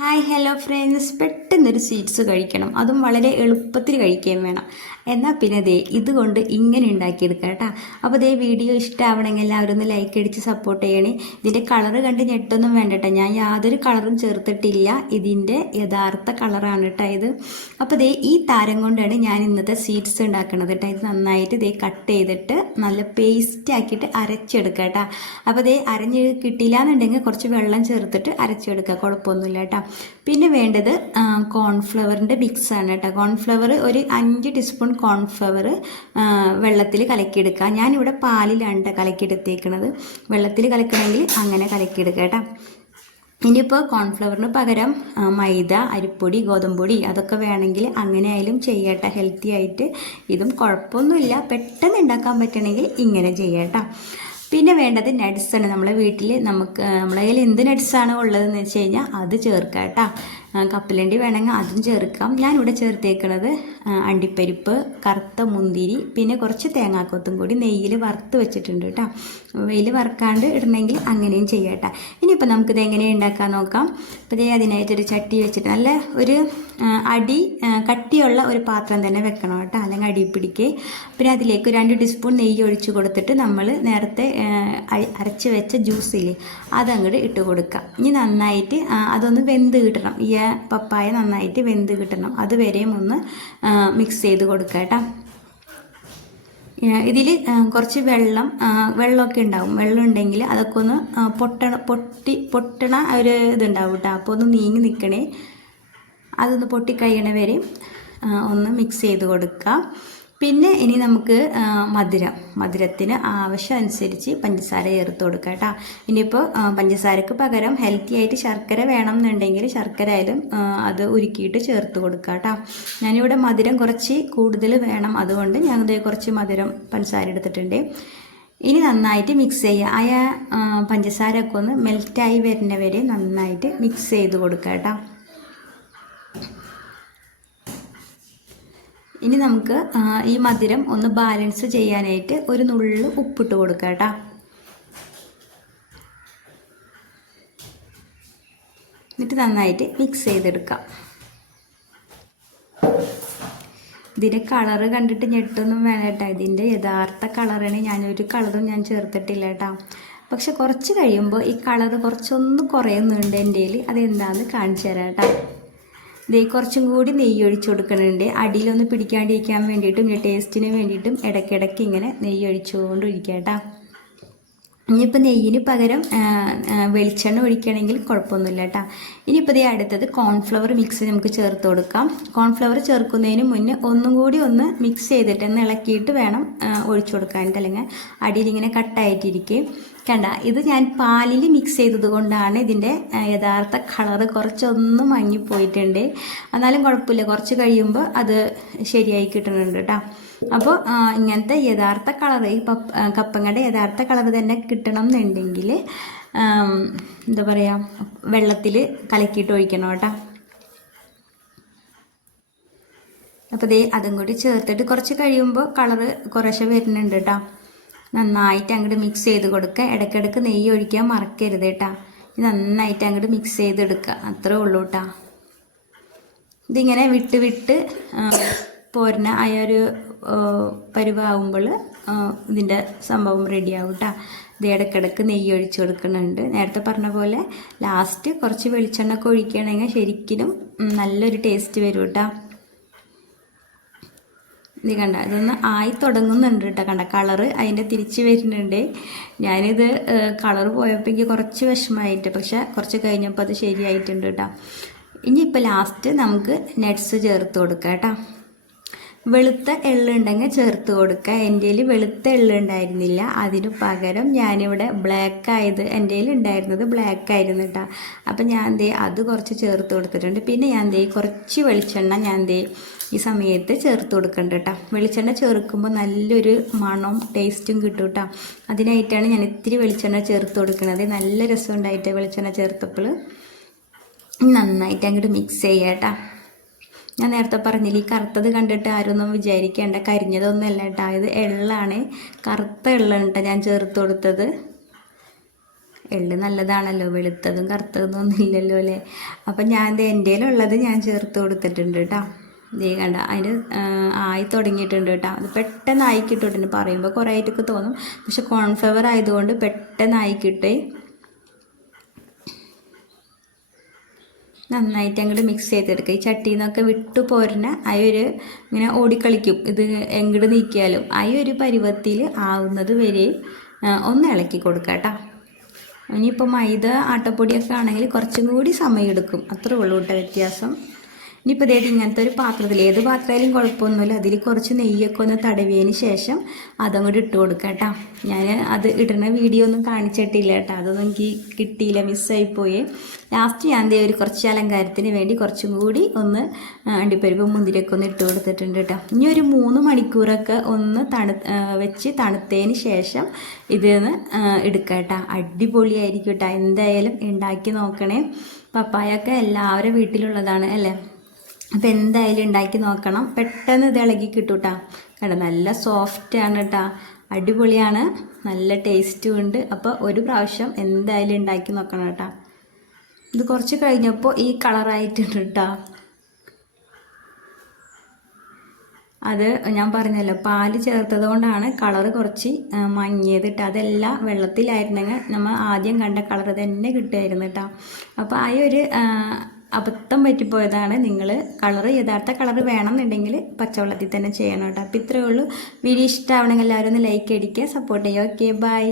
Hi hello friends, പെട്ടെന്നൊരു sweets കഴിക്കണം, അതും വളരെ എളുപ്പത്തിൽ കഴിക്കുകയും വേണം. എന്നാൽ പിന്നെ ദേ ഇതുകൊണ്ട് ഇങ്ങനെ ഉണ്ടാക്കിയെടുക്കാം കേട്ടോ. അപ്പോൾ ദേ വീഡിയോ ഇഷ്ടമാവണമെങ്കിൽ എല്ലാവരും ഒന്ന് ലൈക്ക് അടിച്ച് സപ്പോർട്ട് ചെയ്യണേ. ഇതിൻ്റെ കളറ് കണ്ട് ഞെട്ടൊന്നും വേണ്ട കേട്ടോ, ഞാൻ യാതൊരു കളറും ചേർത്തിട്ടില്ല, ഇതിൻ്റെ യഥാർത്ഥ കളറാണ് കേട്ടോ ഇത്. അപ്പോൾ ദേ ഈ താരം കൊണ്ടാണ് ഞാൻ ഇന്നത്തെ സ്വീറ്റ്സ് ഉണ്ടാക്കുന്നത് കേട്ടോ. ഇത് നന്നായിട്ട് ദേ കട്ട് ചെയ്തിട്ട് നല്ല പേസ്റ്റ് ആക്കിയിട്ട് അരച്ചെടുക്കുക കേട്ടോ. അപ്പോൾ ദേ അരഞ്ഞ് കിട്ടിയില്ല എന്നുണ്ടെങ്കിൽ കുറച്ച് വെള്ളം ചേർത്തിട്ട് അരച്ചെടുക്കുക, കുഴപ്പമൊന്നുമില്ല കേട്ടോ. പിന്നെ വേണ്ടത് കോൺഫ്ലവറിൻ്റെ മിക്സാണ് കേട്ടോ. കോൺഫ്ലവർ ഒരു 5 ടീസ്പൂൺ കോൺഫ്ലവർ വെള്ളത്തിൽ കലക്കിയെടുക്കുക. ഞാനിവിടെ പാലിലാണ് കലക്കിയെടുത്തേക്കുന്നത്. വെള്ളത്തിൽ കലക്കണമെങ്കിൽ അങ്ങനെ കലക്കിയെടുക്കുക കേട്ടോ. ഇനിയിപ്പോൾ കോൺഫ്ലവറിന് പകരം മൈദ, അരിപ്പൊടി, ഗോതമ്പൊടി അതൊക്കെ വേണമെങ്കിൽ അങ്ങനെ ആയാലും ചെയ്യട്ടെ, ഹെൽത്തി ആയിട്ട്. ഇതും കുഴപ്പമൊന്നുമില്ല, പെട്ടെന്ന് ഉണ്ടാക്കാൻ പറ്റണമെങ്കിൽ ഇങ്ങനെ ചെയ്യട്ടോ. പിന്നെ വേണ്ടത് നട്ട്സാണ്. നമ്മളെ വീട്ടിൽ നമ്മളെ കയ്യിൽ എന്ത് നട്ട്സാണോ ഉള്ളതെന്ന് വെച്ച് കഴിഞ്ഞാൽ അത് ചേർക്കാം കേട്ടോ. കപ്പലണ്ടി വേണമെങ്കിൽ അതും ചേർക്കാം. ഞാനിവിടെ ചേർത്തേക്കുന്നത് അണ്ടിപ്പരിപ്പ്, കറുത്ത മുന്തിരി, പിന്നെ കുറച്ച് തേങ്ങാക്കൊത്തും കൂടി നെയ്യിൽ വറുത്ത് വെച്ചിട്ടുണ്ട് കേട്ടോ. വെയിൽ വറുക്കാണ്ട് ഇടണമെങ്കിൽ അങ്ങനെയും ചെയ്യാം കേട്ടോ. ഇനിയിപ്പോൾ നമുക്കിത് എങ്ങനെ ഉണ്ടാക്കാൻ നോക്കാം. അപ്പോൾ അതിനായിട്ടൊരു ചട്ടി വെച്ചിട്ട് നല്ല ഒരു കട്ടിയുള്ള ഒരു പാത്രം തന്നെ വെക്കണം കേട്ടോ, അല്ലെങ്കിൽ അടി പിടിക്കേ. പിന്നെ അതിലേക്ക് 2 ടീസ്പൂൺ നെയ്യ് ഒഴിച്ച് കൊടുത്തിട്ട് നമ്മൾ നേരത്തെ അരച്ച് വെച്ച ജ്യൂസില്ലേ അതങ്ങോട്ട് ഇട്ട് കൊടുക്കുക. ഇനി നന്നായിട്ട് അതൊന്ന് വെന്ത് കിട്ടണം, ഈ പപ്പായ നന്നായിട്ട് വെന്ത് കിട്ടണം, അതുവരെയും ഒന്ന് മിക്സ് ചെയ്ത് കൊടുക്കുക കേട്ടോ. ഇതിൽ കുറച്ച് വെള്ളമൊക്കെ ഉണ്ടാവും. വെള്ളം ഉണ്ടെങ്കിൽ അതൊക്കെ ഒന്ന് പൊട്ടണ ഒരു ഇതുണ്ടാവും കേട്ടോ. അപ്പോൾ ഒന്ന് നീങ്ങി നിൽക്കണേ, അതൊന്ന് പൊട്ടിക്കഴിയണ വരെ ഒന്ന് മിക്സ് ചെയ്ത് കൊടുക്കുക. പിന്നെ ഇനി നമുക്ക് മധുരത്തിന് ആവശ്യമനുസരിച്ച് പഞ്ചസാര ചേർത്ത് കൊടുക്കുക കേട്ടോ. ഇനിയിപ്പോൾ പഞ്ചസാരക്ക് പകരം ഹെൽത്തി ആയിട്ട് ശർക്കര വേണം എന്നുണ്ടെങ്കിൽ ശർക്കര ആയാലും അത് ഉരുക്കിയിട്ട് ചേർത്ത് കൊടുക്കുക കേട്ടോ. ഞാനിവിടെ മധുരം കുറച്ച് കൂടുതൽ വേണം, അതുകൊണ്ട് ഞാൻ കുറച്ച് പഞ്ചസാര എടുത്തിട്ടുണ്ട്. ഇനി നന്നായിട്ട് മിക്സ് ചെയ്യുക. പഞ്ചസാരയൊക്കെ ഒന്ന് മെൽറ്റായി വരുന്നവരെ നന്നായിട്ട് മിക്സ് ചെയ്ത് കൊടുക്കുക കേട്ടോ. ഇനി നമുക്ക് ഈ മധുരം ഒന്ന് ബാലൻസ് ചെയ്യാനായിട്ട് ഒരു നുള്ളു ഉപ്പിട്ട് കൊടുക്കുക കേട്ടോ. എന്നിട്ട് നന്നായിട്ട് മിക്സ് ചെയ്തെടുക്കാം. ഇതിൻ്റെ കളറ് കണ്ടിട്ട് ഞെട്ടൊന്നും വേണം കേട്ടോ. ഇതിൻ്റെ യഥാർത്ഥ കളറാണ്, ഞാനൊരു കളറും ഞാൻ ചേർത്തിട്ടില്ല കേട്ടോ. പക്ഷെ കുറച്ച് കഴിയുമ്പോൾ ഈ കളറ് കുറച്ചൊന്ന് കുറയുന്നുണ്ട് എൻ്റെ കയ്യിൽ, അതെന്താണെന്ന് കാണിച്ചു തരാം കേട്ടോ. ഇതേ കുറച്ചും കൂടി നെയ്യ് ഒഴിച്ച് കൊടുക്കുന്നുണ്ട്, അടിയിലൊന്ന് പിടിക്കാണ്ടിരിക്കാൻ വേണ്ടിയിട്ടും ടേസ്റ്റിന് വേണ്ടിയിട്ടും ഇടയ്ക്കിടയ്ക്ക് ഇങ്ങനെ നെയ്യ് ഒഴിച്ചുകൊണ്ടിരിക്കുക കേട്ടോ. ഇനിയിപ്പോൾ നെയ്യിന് പകരം വെളിച്ചെണ്ണ ഒഴിക്കുകയാണെങ്കിൽ കുഴപ്പമൊന്നുമില്ല കേട്ടോ. ഇനിയിപ്പോൾ ഇതേ അടുത്തത് കോൺഫ്ലവർ മിക്സ് നമുക്ക് ചേർത്ത് കൊടുക്കാം. കോൺഫ്ലവർ ചേർക്കുന്നതിന് മുന്നേ ഒന്നും കൂടി ഒന്ന് മിക്സ് ചെയ്തിട്ട് ഒന്ന് ഇളക്കിയിട്ട് വേണം ഒഴിച്ചു കൊടുക്കാനായിട്ട്, അല്ലെങ്കിൽ അടിയിലിങ്ങനെ കട്ടായിട്ടിരിക്കും. കണ്ട, ഇത് ഞാൻ പാലിൽ മിക്സ് ചെയ്തത് കൊണ്ടാണ് ഇതിൻ്റെ യഥാർത്ഥ കളറ് കുറച്ചൊന്നും മങ്ങിപ്പോയിട്ടുണ്ട്. എന്നാലും കുഴപ്പമില്ല, കുറച്ച് കഴിയുമ്പോൾ അത് ശരിയായി കിട്ടുന്നുണ്ട് കേട്ടോ. അപ്പോൾ ഇങ്ങനത്തെ യഥാർത്ഥ കളർ, ഈ കപ്പങ്ങയുടെ യഥാർത്ഥ കളർ തന്നെ കിട്ടണം എന്നുണ്ടെങ്കിൽ എന്താ പറയുക, വെള്ളത്തിൽ കലക്കിയിട്ട് ഒഴിക്കണം കേട്ടോ. അപ്പോൾ ദേ അതും കൂടി ചേർത്തിട്ട് കുറച്ച് കഴിയുമ്പോൾ കളറ് കുറേശ്ശെ വരുന്നുണ്ട് കേട്ടോ. നന്നായിട്ട് അങ്ങോട്ട് മിക്സ് ചെയ്ത് കൊടുക്കുക. ഇടയ്ക്കിടയ്ക്ക് നെയ്യ് ഒഴിക്കാൻ മറക്കരുത് കേട്ടോ. നന്നായിട്ട് അങ്ങോട്ട് മിക്സ് ചെയ്തെടുക്കുക, അത്രേ ഉള്ളൂ കേട്ടോ. ഇതിങ്ങനെ വിട്ട് പോരുന്ന ഒരു പരുവാകുമ്പോൾ ഇതിൻ്റെ സംഭവം റെഡിയാവും കേട്ടോ. ഇത് ഇടയ്ക്കിടയ്ക്ക് നെയ്യ് ഒഴിച്ച് കൊടുക്കുന്നുണ്ട്. നേരത്തെ പറഞ്ഞ പോലെ ലാസ്റ്റ് കുറച്ച് വെളിച്ചെണ്ണ ഒക്കെ ഒഴിക്കുകയാണെങ്കിൽ ശരിക്കും നല്ലൊരു ടേസ്റ്റ് വരും കേട്ടോ. ഇത് കണ്ട, ഇതൊന്ന് ആയി തുടങ്ങുന്നുണ്ട് കേട്ടോ. കണ്ട, കളറ് അതിൻ്റെ തിരിച്ച് വരുന്നുണ്ട്. ഞാനിത് കളറ് പോയപ്പോൾ എനിക്ക് കുറച്ച് വിഷമമായിട്ട്, പക്ഷെ കുറച്ച് കഴിഞ്ഞപ്പോൾ അത് ശരിയായിട്ടുണ്ട് കേട്ടോ. ഇനിയിപ്പോൾ ലാസ്റ്റ് നമുക്ക് നട്ട്സ് ചേർത്ത് കൊടുക്കാം കേട്ടോ. വെളുത്ത എള്ളുണ്ടെങ്കിൽ ചേർത്ത് കൊടുക്കുക. എൻ്റെ കയ്യിൽ വെളുത്ത എള്ളുണ്ടായിരുന്നില്ല, അതിന് പകരം ഞാനിവിടെ എൻ്റെ കയ്യിൽ ഉണ്ടായിരുന്നത് ബ്ലാക്ക് ആയിരുന്നു കേട്ടോ. അപ്പം ഞാൻ അത് കുറച്ച് ചേർത്ത് കൊടുത്തിട്ടുണ്ട്. പിന്നെ ഞാൻ കുറച്ച് വെളിച്ചെണ്ണ ഈ സമയത്ത് ചേർത്ത് കൊടുക്കണ്ട കേട്ടോ. വെളിച്ചെണ്ണ ചേർക്കുമ്പോൾ നല്ലൊരു മണവും ടേസ്റ്റും കിട്ടും കേട്ടോ. അതിനായിട്ടാണ് ഞാൻ ഇത്തിരി വെളിച്ചെണ്ണ ചേർത്ത് കൊടുക്കുന്നത്. നല്ല രസമുണ്ടായിട്ട് വെളിച്ചെണ്ണ ചേർത്തപ്പോൾ. നന്നായിട്ട് അങ്ങോട്ട് മിക്സ് ചെയ്യാം കേട്ടോ. ഞാൻ നേരത്തെ പറഞ്ഞില്ല, ഈ കറുത്തത് കണ്ടിട്ട് ആരൊന്നും വിചാരിക്കേണ്ട, കരിഞ്ഞതൊന്നുമല്ല കേട്ടോ. ഇത് എള്ളാണ്, കറുത്ത എള്ളാണ് കേട്ടോ ഞാൻ ചേർത്ത് കൊടുത്തത്. എള്ള് നല്ലതാണല്ലോ, വെളുത്തതും കറുത്തതും ഒന്നും ഇല്ലല്ലോ അല്ലേ. അപ്പം ഞാൻ എൻ്റെ ഉള്ളത് ഞാൻ ചേർത്ത് കൊടുത്തിട്ടുണ്ട് കേട്ടോ. ഇതേ കണ്ട അതിന് ആയി തുടങ്ങിയിട്ടുണ്ട് കേട്ടോ. അത് പെട്ടെന്ന് ആയി കിട്ടും. പറയുമ്പോൾ കുറേ ആയിട്ടൊക്കെ തോന്നും, പക്ഷെ കോൺഫ്ലവർ ആയതുകൊണ്ട് പെട്ടെന്ന് ആയി കിട്ടേ. നന്നായിട്ട് അങ്ങോട്ട് മിക്സ് ചെയ്തെടുക്കുക. ഈ ചട്ടിയിൽ നിന്നൊക്കെ വിട്ടു പോരുന്ന ആ ഒരു ഇങ്ങനെ ഓടിക്കളിക്കും, ഇത് എങ്ങോട്ട് നീക്കിയാലും ആ ഒരു പരുവത്തിൽ ആവുന്നത് വരെ ഒന്ന് ഇളക്കി കൊടുക്കുക കേട്ടോ. ഇനിയിപ്പോൾ മൈദ ആട്ടപ്പൊടിയൊക്കെ ആണെങ്കിൽ കുറച്ചും കൂടി സമയം എടുക്കും, അത്രേ ഉള്ളൂ കേട്ടോ വ്യത്യാസം. ഇനിയിപ്പോൾ ഇതേത് ഇങ്ങനത്തെ ഒരു പാത്രത്തിൽ, ഏത് പാത്രമായാലും കുഴപ്പമൊന്നുമില്ല, അതിൽ കുറച്ച് നെയ്യൊക്കെ ഒന്ന് തടവിയതിന് ശേഷം അതങ്ങോട്ട് ഇട്ട് കൊടുക്കുക കേട്ടോ. ഞാൻ അത് ഇടുന്ന വീഡിയോ ഒന്നും കാണിച്ചിട്ടില്ല കേട്ടോ, അതൊന്നും എനിക്ക് കിട്ടിയില്ല, മിസ്സായിപ്പോയി. ലാസ്റ്റ് ഞാൻ ഒരു കുറച്ച് അലങ്കാരത്തിന് വേണ്ടി കുറച്ചും കൂടി ഒന്ന് അണ്ടിപ്പരിപ്പ് മുന്തിരിയൊക്കെ ഒന്ന് ഇട്ട് കൊടുത്തിട്ടുണ്ട് കേട്ടോ. ഇനി ഒരു 3 മണിക്കൂറൊക്കെ ഒന്ന് വെച്ച് തണുത്തതിന് ശേഷം ഇതെന്ന് എടുക്കുക കേട്ടോ. അടിപൊളിയായിരിക്കും കേട്ടോ. എന്തായാലും ഉണ്ടാക്കി നോക്കണേ. പപ്പായൊക്കെ എല്ലാവരും വീട്ടിലുള്ളതാണ് അല്ലേ. അപ്പോൾ എന്തായാലും ഉണ്ടാക്കി നോക്കണം. പെട്ടെന്ന് ഇത് ഇളകി കിട്ടും കേട്ടോ. കേട്ടോ നല്ല സോഫ്റ്റാണ് കേട്ടോ, അടിപൊളിയാണ്, നല്ല ടേസ്റ്റും ഉണ്ട്. അപ്പോൾ ഒരു പ്രാവശ്യം എന്തായാലും ഉണ്ടാക്കി നോക്കണം കേട്ടോ. ഇത് കുറച്ച് കഴിഞ്ഞപ്പോൾ ഈ കളറായിട്ടുണ്ട് കേട്ടോ. അത് ഞാൻ പറഞ്ഞല്ലോ, പാല് ചേർത്തത് കൊണ്ടാണ് കളറ് കുറച്ച് മങ്ങിയത് കേട്ടോ. അതെല്ലാം വെള്ളത്തിലായിരുന്നെങ്കിൽ നമ്മൾ ആദ്യം കണ്ട കളർ തന്നെ കിട്ടുമായിരുന്നു കേട്ടോ. അപ്പോൾ ആ ഒരു അബദ്ധം പറ്റിപ്പോയതാണ്. നിങ്ങൾ യഥാർത്ഥ കളറ് വേണമെന്നുണ്ടെങ്കിൽ പച്ചവെള്ളത്തിൽ തന്നെ ചെയ്യണം കേട്ടോ. അപ്പോൾ ഇത്രയേ ഉള്ളൂ. വീഡിയോ ഇഷ്ടമാവണമെങ്കിൽ എല്ലാവരും ഒന്ന് ലൈക്ക് അടിക്കുക, സപ്പോർട്ട് ചെയ്യുക. Okay, by.